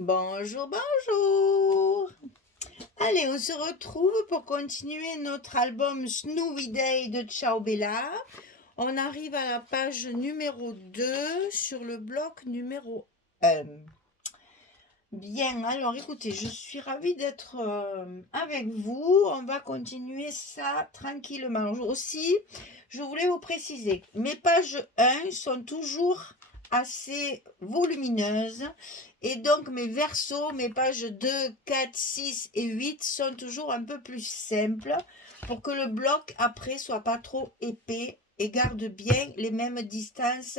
Bonjour, bonjour. Allez, on se retrouve pour continuer notre album Snowy Day de Ciao Bella. On arrive à la page numéro 2 sur le bloc numéro 1. Bien, alors écoutez, je suis ravie d'être avec vous. On va continuer ça tranquillement. Aussi, je voulais vous préciser, mes pages 1 sont toujours assez volumineuses et donc mes versos, mes pages 2, 4, 6 et 8 sont toujours un peu plus simples pour que le bloc après soit pas trop épais et garde bien les mêmes distances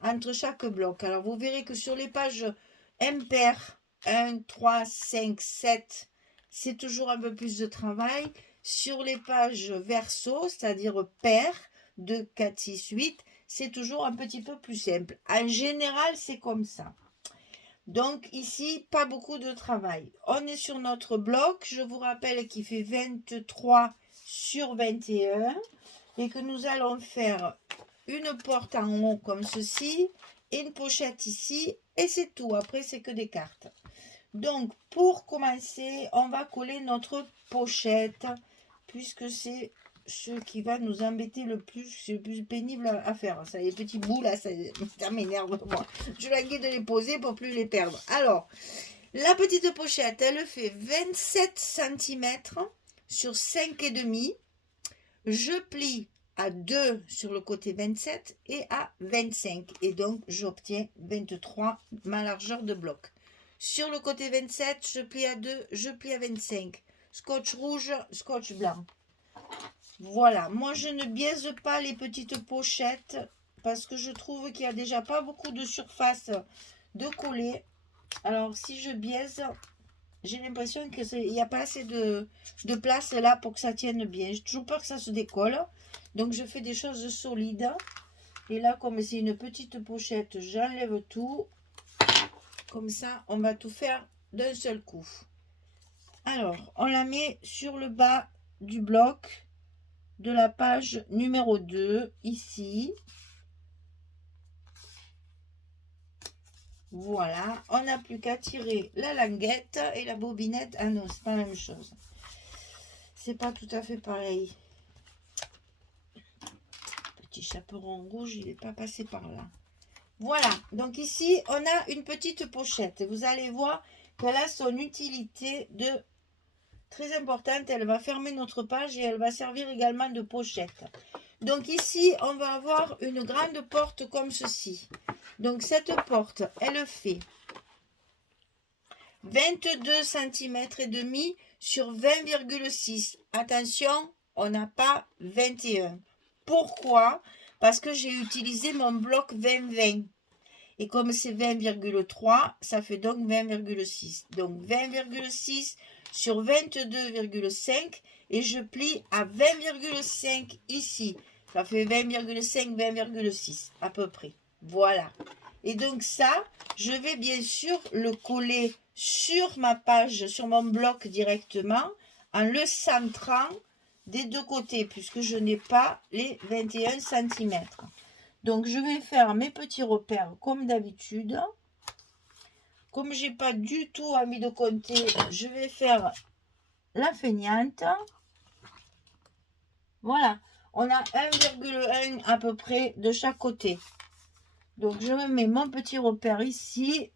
entre chaque bloc. Alors vous verrez que sur les pages impaires 1, 3, 5, 7, c'est toujours un peu plus de travail. Sur les pages verso, c'est-à-dire paires, 2, 4, 6, 8, c'est toujours un petit peu plus simple. En général, c'est comme ça. Donc ici, pas beaucoup de travail. On est sur notre bloc. Je vous rappelle qu'il fait 23 sur 21 et que nous allons faire une porte en haut comme ceci et une pochette ici et c'est tout. Après, c'est que des cartes. Donc, pour commencer, on va coller notre pochette, puisque c'est ce qui va nous embêter le plus, c'est le plus pénible à faire. Ça, les petits bouts là, ça m'énerve moi. Je vais de les poser pour plus les perdre. Alors, la petite pochette, elle fait 27 cm sur 5,5. Je plie à 2 sur le côté 27 et à 25. Et donc, j'obtiens 23 ma largeur de bloc. Sur le côté 27, je plie à 2, je plie à 25. Scotch rouge, scotch blanc. Voilà, moi je ne biaise pas les petites pochettes parce que je trouve qu'il n'y a déjà pas beaucoup de surface de coller. Alors si je biaise, j'ai l'impression qu'il n'y a pas assez de place là pour que ça tienne bien. J'ai toujours peur que ça se décolle. Donc je fais des choses solides. Et là, comme c'est une petite pochette, j'enlève tout. Comme ça, on va tout faire d'un seul coup. Alors, on la met sur le bas du bloc de la page numéro 2, ici. Voilà, on n'a plus qu'à tirer la languette et la bobinette. Ah non, c'est pas la même chose. C'est pas tout à fait pareil. Petit chaperon rouge, il n'est pas passé par là. Voilà, donc ici, on a une petite pochette. Vous allez voir qu'elle a son utilité très importante. Elle va fermer notre page et elle va servir également de pochette. Donc ici, on va avoir une grande porte comme ceci. Donc cette porte, elle fait 22 cm et demi sur 20,6. Attention, on n'a pas 21. Pourquoi? Parce que j'ai utilisé mon bloc 20-20. Et comme c'est 20,3, ça fait donc 20,6. Donc 20,6 sur 22,5 et je plie à 20,5 ici. Ça fait 20,5, 20,6 à peu près. Voilà. Et donc ça, je vais bien sûr le coller sur ma page, sur mon bloc directement, en le centrant des deux côtés, puisque je n'ai pas les 21 cm. Donc, je vais faire mes petits repères comme d'habitude. Comme j'ai pas du tout envie de compter, je vais faire la feignante. Voilà, on a 1,1 à peu près de chaque côté. Donc, je me mets mon petit repère ici.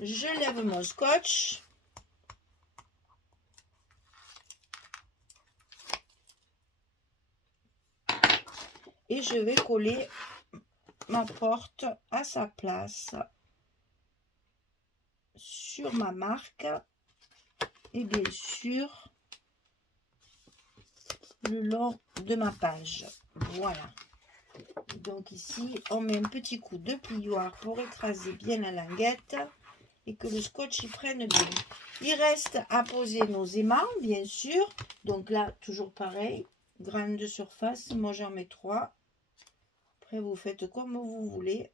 Je lève mon scotch. Et je vais coller ma porte à sa place sur ma marque. Et bien sûr, le long de ma page. Voilà. Donc ici, on met un petit coup de plioir pour écraser bien la languette et que le scotch y prenne bien. Il reste à poser nos aimants, bien sûr. Donc là, toujours pareil, grande surface. Moi, j'en mets 3. Après, vous faites comme vous voulez.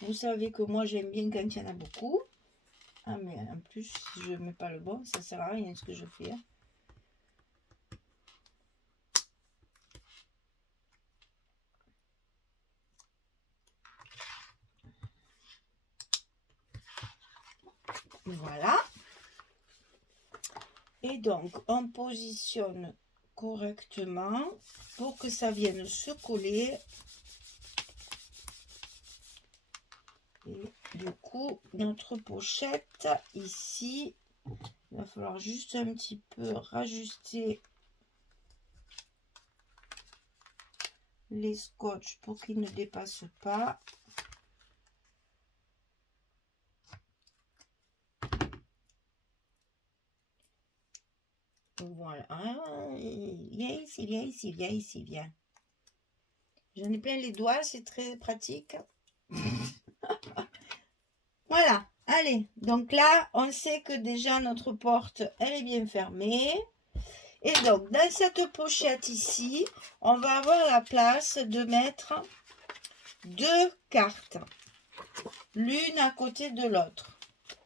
Vous savez que moi, j'aime bien quand il y en a beaucoup. Ah, mais en plus, si je ne mets pas le bon, ça ne sert à rien ce que je fais. Voilà. Et donc, on positionne correctement pour que ça vienne se coller. Et du coup, notre pochette ici, il va falloir juste un petit peu rajuster les scotch pour qu'ils ne dépassent pas. Voilà. Viens ici, viens ici, viens ici, viens. J'en ai plein les doigts, c'est très pratique. Voilà. Allez, donc là, on sait que déjà notre porte, elle est bien fermée. Et donc, dans cette pochette ici, on va avoir la place de mettre 2 cartes. L'une à côté de l'autre.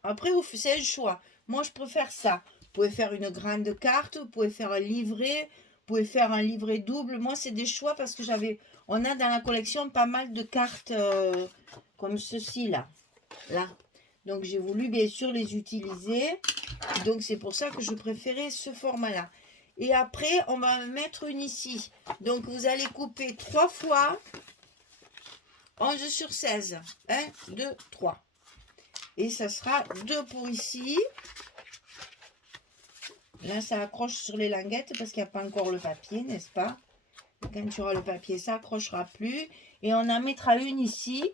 Après, c'est le choix. Moi, je préfère ça. Vous pouvez faire une grande carte, vous pouvez faire un livret, vous pouvez faire un livret double. Moi, c'est des choix parce que on a dans la collection pas mal de cartes comme ceci là. Là. Donc, j'ai voulu bien sûr les utiliser. Donc, c'est pour ça que je préférais ce format-là. Et après, on va en mettre une ici. Donc, vous allez couper 3 fois 11 sur 16. 1, 2, 3. Et ça sera 2 pour ici. Là, ça accroche sur les languettes parce qu'il n'y a pas encore le papier, n'est-ce pas? Quand tu auras le papier, ça accrochera plus. Et on en mettra une ici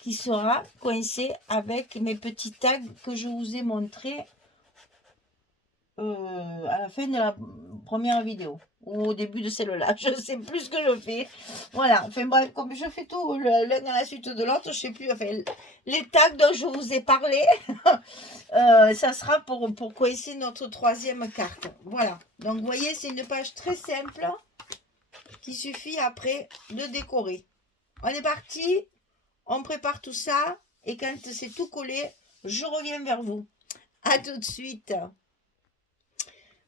qui sera coincée avec mes petits tags que je vous ai montrés à la fin de la première vidéo ou au début de celle-là. Je ne sais plus ce que je fais. Voilà. Enfin bref, comme je fais tout l'un dans la suite de l'autre, je ne sais plus. Enfin, les tags dont je vous ai parlé, ça sera pour coincer notre 3e carte. Voilà. Donc, vous voyez, c'est une page très simple qui suffit après de décorer. On est parti. On prépare tout ça. Et quand c'est tout collé, je reviens vers vous. À tout de suite.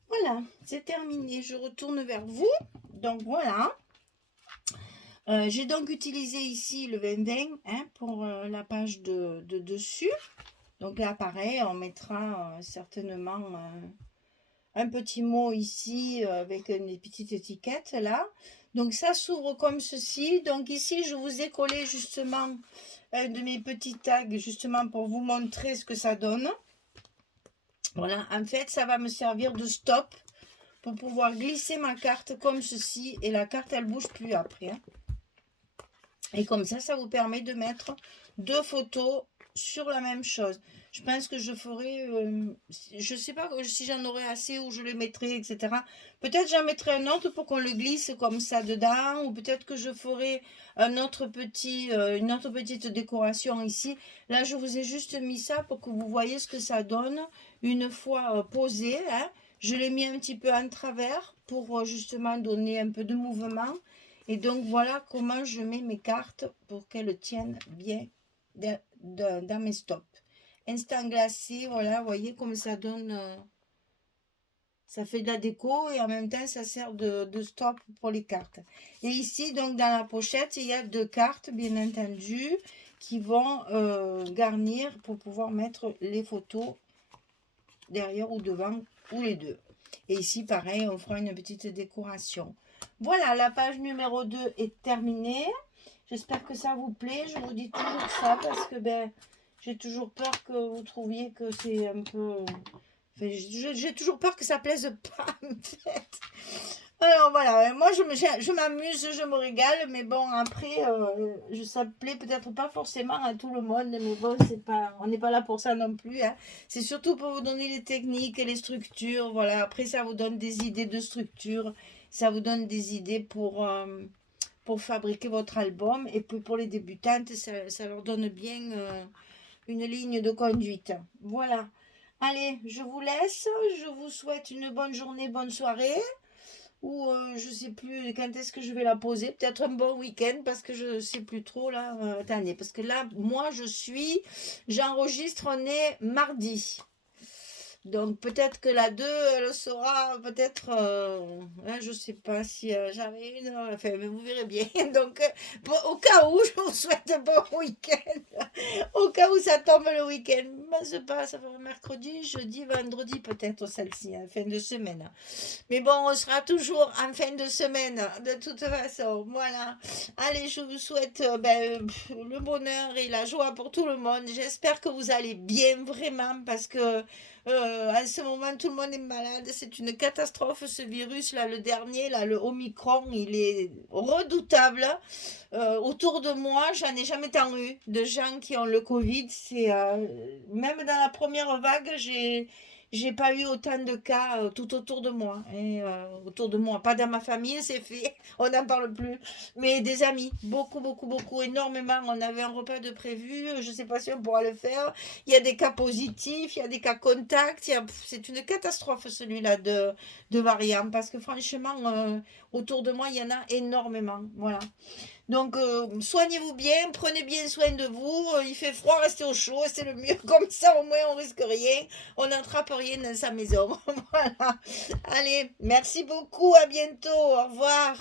Voilà, c'est terminé. Je retourne vers vous. Donc, voilà. J'ai donc utilisé ici le 2020 pour la page de dessus. Donc là, pareil, on mettra certainement un petit mot ici avec une petite étiquette là. Donc ça s'ouvre comme ceci. Donc ici, je vous ai collé justement un de mes petits tags justement pour vous montrer ce que ça donne. Voilà, en fait, ça va me servir de stop pour pouvoir glisser ma carte comme ceci. Et la carte, elle bouge plus après. Et comme ça vous permet de mettre 2 photos sur la même chose. Je pense que je ferai, je ne sais pas si j'en aurai assez ou je les mettrai, etc. Peut-être j'en mettrai un autre pour qu'on le glisse comme ça dedans. Ou peut-être que je ferai une autre petite décoration ici. Là, je vous ai juste mis ça pour que vous voyez ce que ça donne une fois posé. Je l'ai mis un petit peu en travers pour justement donner un peu de mouvement. Et donc, voilà comment je mets mes cartes pour qu'elles tiennent bien dans mes stops. Instant glacé, voilà, vous voyez comme ça donne, ça fait de la déco et en même temps, ça sert de stop pour les cartes. Et ici, donc, dans la pochette, il y a 2 cartes, bien entendu, qui vont garnir pour pouvoir mettre les photos derrière ou devant, ou les deux. Et ici, pareil, on fera une petite décoration. Voilà, la page numéro 2 est terminée. J'espère que ça vous plaît. Je vous dis toujours ça parce que j'ai toujours peur que vous trouviez que c'est un peu... Enfin, j'ai toujours peur que ça plaise pas, en fait. Alors voilà, moi je m'amuse, je me régale, mais bon, après, ça plaît peut-être pas forcément à tout le monde, mais bon, on n'est pas là pour ça non plus. C'est surtout pour vous donner les techniques et les structures. Voilà, après, ça vous donne des idées de structure, ça vous donne des idées pour fabriquer votre album. Et puis pour les débutantes, ça leur donne bien une ligne de conduite. Voilà. Allez, je vous laisse. Je vous souhaite une bonne journée, bonne soirée. Ou je sais plus quand est-ce que je vais la poser. Peut-être un bon week-end parce que je sais plus trop là. Attendez, parce que là, moi, j'enregistre, on est mardi. Donc peut-être que la 2, elle sera peut-être, je sais pas si j'en ai une, enfin, mais vous verrez bien. Donc au cas où, je vous souhaite un bon week-end. Au cas où ça tombe le week-end. Je sais pas, ça va mercredi, jeudi, vendredi peut-être celle-ci, hein, fin de semaine. Mais bon, on sera toujours en fin de semaine, de toute façon. Voilà. Allez, je vous souhaite le bonheur et la joie pour tout le monde. J'espère que vous allez bien, vraiment, parce que en ce moment, tout le monde est malade. C'est une catastrophe, ce virus-là, le dernier, là, le Omicron, il est redoutable. Autour de moi, j'en ai jamais tant eu de gens qui ont le Covid. Même dans la première vague, j'ai pas eu autant de cas tout autour de moi. Et, autour de moi, pas dans ma famille, c'est fait, on n'en parle plus. Mais des amis, beaucoup, beaucoup, beaucoup, énormément. On avait un repas de prévu, je sais pas si on pourra le faire. Il y a des cas positifs, il y a des cas contacts. C'est une catastrophe celui-là de variants parce que franchement, autour de moi, il y en a énormément. Voilà. Donc, soignez-vous bien, prenez bien soin de vous. Il fait froid, restez au chaud, c'est le mieux. Comme ça, au moins, on risque rien. On n'attrape rien dans sa maison. Voilà. Allez, merci beaucoup. À bientôt. Au revoir.